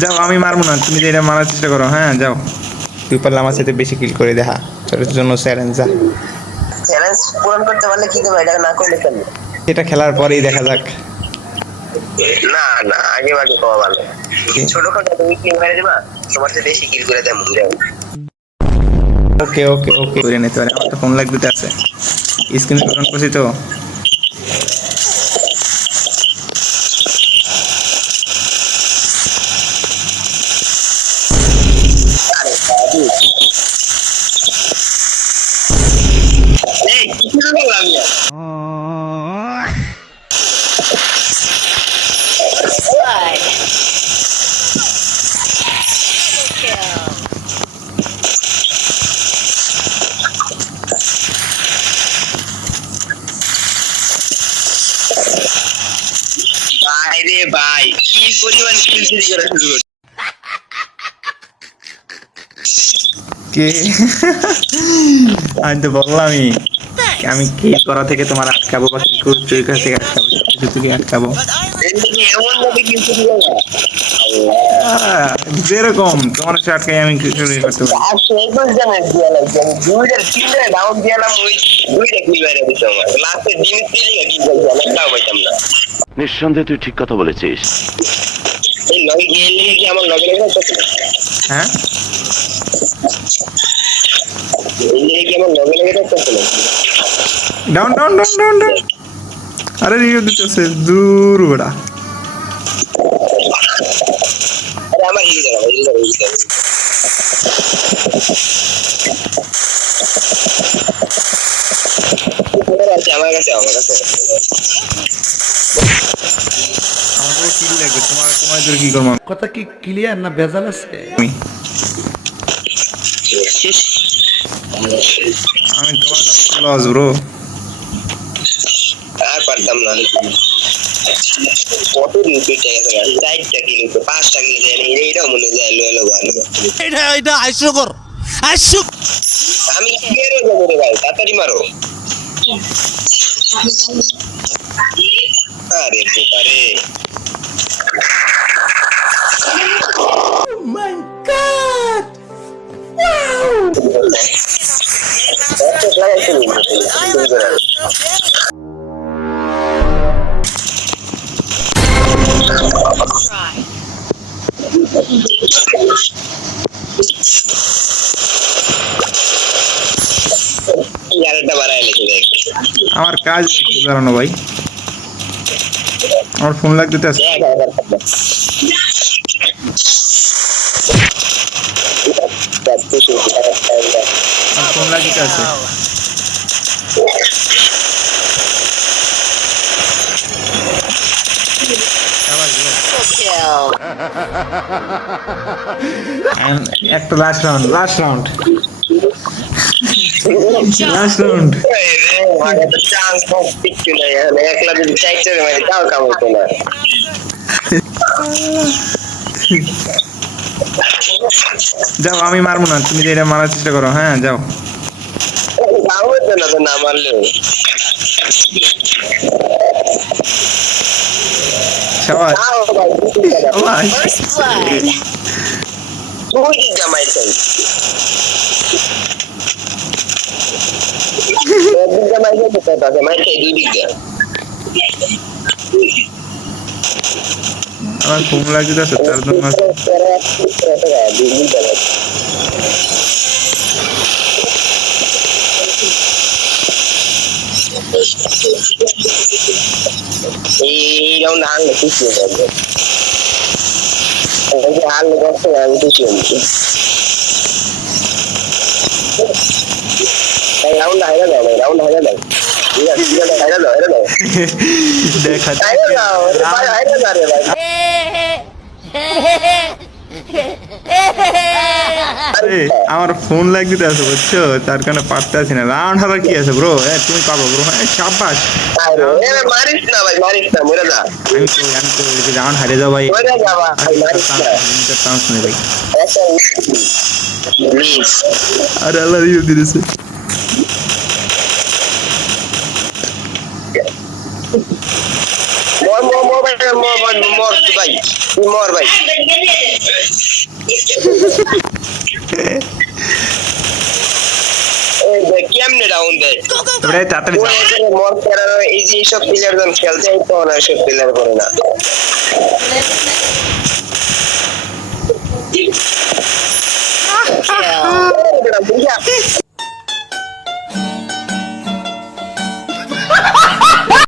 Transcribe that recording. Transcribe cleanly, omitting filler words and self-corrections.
যাও আমি মারবো না, তুমি যে এটা মারার চেষ্টা করো। হ্যাঁ যাও, তুই পারলে আমার সাথে বেশি কিল করে দেখা, তোর জন্য চ্যালেঞ্জ। যা, চ্যালেঞ্জ পূরণ করতে পারলে কি দেবে, এটা না করলে কেন? এটা খেলার পরেই দেখা যাক। না না, আগে আগে পাওয়া ভালো। ছোটখাটো তুমি কিল মেরে দিবা, তোমার সাথে বেশি কিল করে দেবো। ওকে ওকে ওকে, করে নিতে পারে। আমার তো ফোন লাগ দিতে আছে, স্ক্রিন অন করছি তো। এই কি করলাম না? ভাই রে ভাই, কি পরিমাণ কিল চুরি করা শুরু করছে। কে আমি তো বললামই, আমি কি করা থেকে তোমার আটকাবো, বা কি চুরি করা থেকে আটকাবো, সবকিছু থেকে আটকাবো। এমন ভাবে কিল চুরি করা, যেরকম তোমার সাথে আটকাই আমি চুরি করতে পারি। আর সেই জানে দিয়া লাগছে, আমি দুইটা তিনটা রাউন্ড দিলাম, ওই দুইটা কিল মেরে দিতে আমার লাস্টে দিন তিনটা কিল করছি, আমি তাও পাইতাম না। নিঃসন্দেহে তুই ঠিক কথা বলেছিস। এই লগে গিয়ে নিয়ে কি আমার লগে লগে করতে, হ্যাঁ এই নিয়ে কি আমার লগে লগে করতে না? Down down down down down. আরে রিও দিতেছে দূর বেড়া। আরে আমার হিল দাও, হিল দাও, হিল দাও। আমার কাছে আমার কাছে আমাকে কিল লাগবে, তোমার তোমার জন্য কি করবো কথা কি ক্লিয়ার না ভেজাল আছে? আমি? আমি তোমার জন্য লস ব্রো। আর পারতাম না। কত দিন পেটে গেছে, চারটা কিলো পাঁচটা কিলো যায় না, এইটাও মনে যায় এলো এলো ভালো। এটা হাস্যকর, হাস্য। আমি কি বেরো যাবো রে ভাই, তাড়াতাড়ি মারো। আরে বোকারে, আমার কাজ দাঁড়ানো ভাই, আমার ফোন লাগ দিতে আছে। আমার ফোন লাগ দিতে আছে। একটা last round, last round, last round. Chance কিচ্ছু নাই, একলা যদি চাইছে তাও কাম হতো না। যাও আমি মারবো না, তুমি যে এটা মারার চেষ্টা করো। হ্যাঁ যাও, কাম হতো না তো না মারলেও। সবাই সবাই তুই কি জামাই চাই? জামাই চাই, জামাই চাই দুই দিক দিয়ে। আমার ফোন লাগ দিতে আছে, তার জন্য এই রাউন্ড হারলে খুশি হয়ে যাবে, হারলে কষ্ট আমি খুশি হচ্ছি। রাউন্ড হাইরা দাও, রাউন্ড হাইরা দাও, ঠিক আছে ঠিক আছে, হাইরা দাও, হাইরা দাও, দেখা হাইরা দাও, ভাই হাইরা দাও রে ভাই। আমার ফোন লাগ দিতে আছে বুঝছো, তার কারণে পারতে আছি না। রাউন্ড হারার কি আছে ব্রো, তুমি পাবো ব্রো। হ্যাঁ সাবাস, মারিস না ভাই, মারিস না, মরে যা। আমি তো রাউন্ড হারিয়ে যাও ভাই, মরে যা ভাই, মারিস না। চান্স নেই ভাই। প্লিজ আরে আল্লাহ রিভিউ দিতেছে। মর মর মর ভাই, মর ভাই, মর ভাই, মর ভাই। এই দেখ কেমনে ডাউন দেয় এবারে তাড়াতাড়ি ওই যাও। এখানে মদ করার এই যে সব প্লেয়ার যখন খেলতে হয় তখন আর সব প্লেয়ার করে না বুঝা